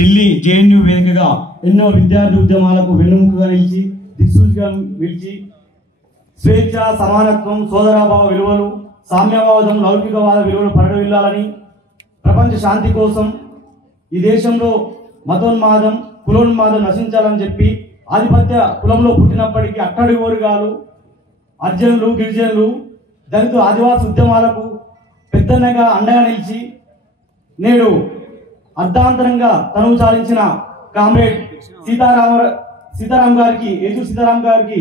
Delhi JNU వేదికగా ఎన్నో విద్యార్థి ఉద్యమాలకు వెన్నుముకగా నిలిచి దిక్సూచిగా నిలిచి స్వేచ్ఛ, సమానత్వం, సోదరాభావ విలువలు, సామ్యవాదం, లౌకికవాద విలువలు పరిడవిల్లాలని, ప్రపంచ శాంతి కోసం ఈ దేశంలో మతోన్మాదం, కులోన్మాదం నశించాలని చెప్పి ఆధిపత్య కులంలో పుట్టినప్పటికీ అట్టడి వర్గాలు, అర్జనులు, గిరిజనులు, దళిత ఆదివాసి ఉద్యమాలకు పెద్దన్నగా అండగా నిలిచి నేడు అర్ధాంతరంగా తనువు చాలించిన కామ్రేడ్ సీతారాం గారికి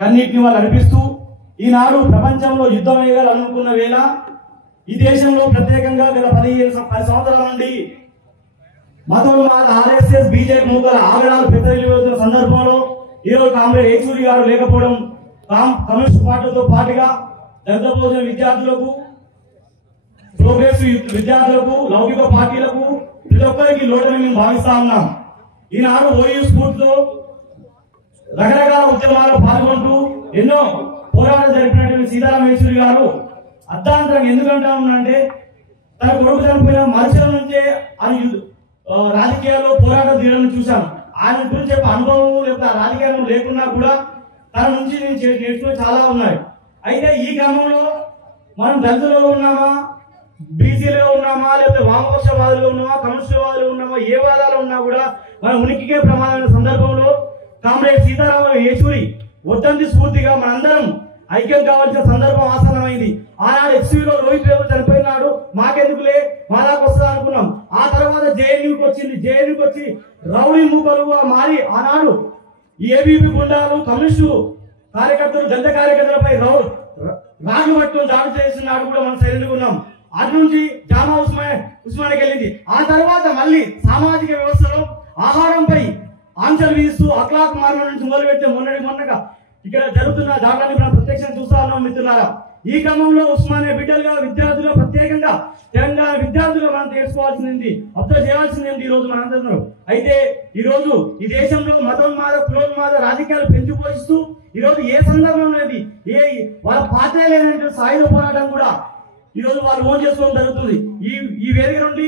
కన్నీటిని వాళ్ళు నడిపిస్తూ ఈనాడు ప్రపంచంలో యుద్ధం వేయాలనుకున్న వేళ ఈ దేశంలో ప్రత్యేకంగా గత 10 సంవత్సరాల నుండి మతోన్మాద ఆర్ఎస్ఎస్ బీజేపీ మూకల ఆగడాలు పెద్దలు సందర్భంలో ఈరోజు కామ్రేడ్ యేచూరి గారు లేకపోవడం కమ్యూనిస్ట్ పార్టీతో పాటుగా దళిత బహుజన విద్యార్థులకు, ప్రోగ్రెసివ్ విద్యార్థులకు, లౌకిక పార్టీలకు ప్రతి ఒక్కరికి లోటుని మేము భావిస్తా ఉన్నాం. ఈనాడు ఓయూ స్ఫూర్తితో రకరకాల ఉద్యమాలు పాల్గొంటూ ఎన్నో పోరాటాలు జరిపినటువంటి సీతారాం యేచూరి గారు అర్ధాంతరంగా ఎందుకంటా ఉన్నారంటే తన కొడుకు చనిపోయిన మనుషుల నుంచే ఆయన రాజకీయాల్లో పోరాటం తీయడం చూశాం. ఆయన గురించి చెప్పే అనుభవం లేకపోతే రాజకీయాలు లేకున్నా కూడా తన నుంచి నేను నేర్చుకునే చాలా ఉన్నాయి. అయితే ఈ క్రమంలో మనం దళితులో ఉన్నామా, బీసీలో ఉన్నామా, లేకపోతే వామపక్షవాదులు ఉన్నామా, కమ్యూనిస్టువాదులు ఉన్నామా, ఏ వాదాలు ఉన్నా కూడా మన ఉనికికే ప్రమాదమైన సందర్భంలో కామ్రేడ్ సీతారామ యేచూరి వద్దంతి స్ఫూర్తిగా మనందరం ఐక్యం కావాల్సిన సందర్భం ఆసన్నమైంది. ఆనాడు ఎక్స్యూలో రోహిత్ వేముల చనిపోయినాడు, మాకెందుకులే మాదాకు వస్తుందా అనుకున్నాం. ఆ తర్వాత జేఎన్యూకి వచ్చింది. జేఎన్యూకి వచ్చి రౌడీ మూకలుగా మారి ఆనాడు ఏబీపీ గుండాలు, కమ్యూనిస్టు కార్యకర్తలు, దళిత కార్యకర్తలపై రాజు పట్టుకొని దాడి చేసినాడు కూడా మనం సైలెంట్గా ఉన్నాం. అటు నుంచి జామా ఉస్మానికి వెళ్ళింది. ఆ తర్వాత మళ్ళీ సామాజిక వ్యవస్థలో ఆహారంపై ఆంక్షలు విధిస్తూ అక్లాక్ మార్గం నుంచి మొదలుపెడితే మొన్నగా ఇక్కడ జరుగుతున్న దాడులని మనం ప్రత్యక్షంగా చూస్తా ఉన్నాం మిత్రులారా. ఈ క్రమంలో ఉస్మానియా బిడ్డలుగా, విద్యార్థులుగా, ప్రత్యేకంగా తెలంగాణ విద్యార్థులుగా మనం తెలుసుకోవాల్సింది, అబ్జర్వ్ చేయాల్సింది ఈ రోజు మనందరం. అయితే ఈ రోజు ఈ దేశంలో మతోన్మాద, కులోన్మాద రాజకీయాలు పెంచిపోయిస్తూ ఈ రోజు ఏ సందర్భంలో వాళ్ళ పాత్ర లేనటువంటి సాయుధ పోరాటం కూడా ఈ రోజు వాళ్ళు ఓన్ చేసుకోవడం జరుగుతుంది. ఈ వేదిక నుండి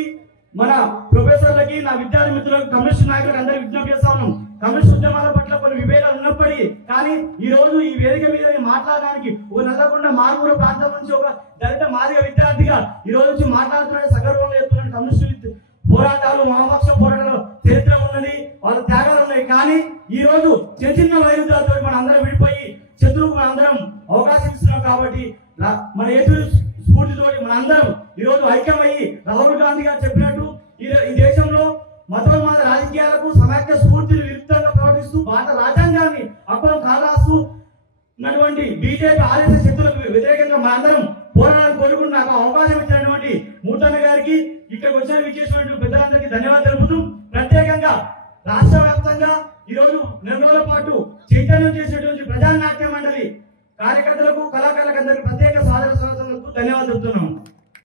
మన ప్రొఫెసర్లకి, నా విద్యార్థి మిత్రులకు, కమ్యూనిస్ట్ నాయకులకు అందరికీ విజ్ఞప్తి చేస్తా ఉన్నాం. కమ్యూనిస్ట్ ఉద్యమాల పట్ల కొన్ని విభేదాలు ఉన్నప్పటికీ కానీ ఈ రోజు ఈ వేదిక మీద మాట్లాడడానికి ఒక నల్లగొండ మారుమూల ప్రాంతం నుంచి ఒక దళిత మాదిగ విద్యార్థిగా ఈ రోజు నుంచి మాట్లాడుతున్న సగర్వంలో చెప్తున్న కమ్యూనిస్ట్ పోరాటాలు, వామపక్ష పోరాటాలు చరిత్ర ఉన్నది, వాళ్ళ త్యాగాలు ఉన్నాయి. కానీ ఈ రోజు చిన్న చిన్న వైరుధ్యాలతో మన అందరం విడిపోయి శత్రువుకు మన అందరం అవకాశం ఇస్తున్నాం. కాబట్టి మన యేచూరి స్ఫూర్తితోటి మన అందరం ఈ రోజు ఐక్యమయ్యి రాహుల్ గాంధీ గారు చెప్పినట్టు ఈ దేశంలో మతోన్మాద రాజకీయాలకు సమైక్య స్ఫూర్తిని విరుద్ధంగా ప్రవర్తిస్తూ భారత రాజ్యాంగాన్ని అక్కులను కారాస్తూ ఉన్నటువంటి బీజేపీ ఆర్ఎస్ఎస్ శక్తులకు వ్యతిరేకంగా మనందరం పోరాటాన్ని కోరుకుని నాకు అవకాశం ఇచ్చినటువంటి మూర్తన్న గారికి, ఇక్కడికి వచ్చిన విచ్చేసినటువంటి పెద్దలందరికీ ధన్యవాదాలు తెలుపుతూ ప్రత్యేకంగా రాష్ట్ర వ్యాప్తంగా ఈ రోజు 2 రోజుల పాటు చైతన్యం చేసినటువంటి ప్రజానాట్య మండలి కార్యకర్తలకు, కళాకారులకు అందరికీ ప్రత్యేక సాదర ధన్యవాదాలు తెలుపుతున్నాం.